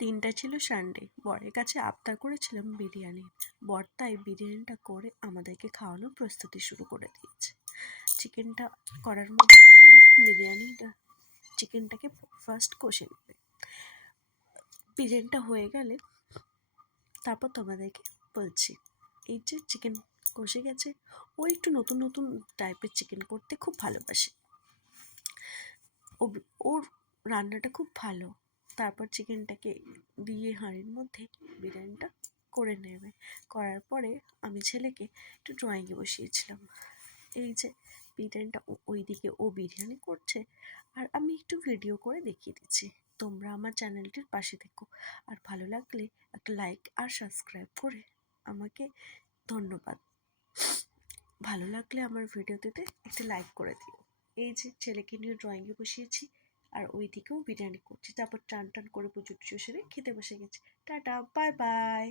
দিনটা ছিল সানডে। বরের কাছে আবদার করেছিলাম বিরিয়ানি। বর তাই বিরিয়ানিটা করে আমাদেরকে খাওয়ানোর প্রস্তুতি শুরু করে দিয়েছে। চিকেনটা করার মধ্যে দিয়ে বিরিয়ানিটা চিকেনটাকে ফার্স্ট কষে নেবে। বিরিয়ানিটা হয়ে গেলে তারপর তোমাদেরকে বলছি। এই যে চিকেন কষে গেছে, ও একটু নতুন নতুন টাইপের চিকেন করতে খুব ভালোবাসে। ওর রান্নাটা খুব ভালো। তারপর চিকেনটাকে দিয়ে হাঁড়ির মধ্যে বিরিয়ানিটা করে নেবে। করার পরে আমি ছেলেকে একটু ড্রয়িংয়ে বসিয়েছিলাম। এই যে বিরিয়ানিটা ওইদিকে ও বিরিয়ানি করছে আর আমি একটু ভিডিও করে দেখিয়ে দিচ্ছি। তোমরা আমার চ্যানেলটির পাশে থেকো, আর ভালো লাগলে একটা লাইক আর সাবস্ক্রাইব করে আমাকে ধন্যবাদ। ভালো লাগলে আমার ভিডিওটিতে একটা লাইক করে দিও। এই যে ছেলেকে নিয়ে ড্রয়িংয়ে বসিয়েছি আর ওই দিকেও বিরিয়ানি করছি। তারপর টান টান করে পুজো টুজো সেরে খেতে বসে গেছি। Tata, bye bye.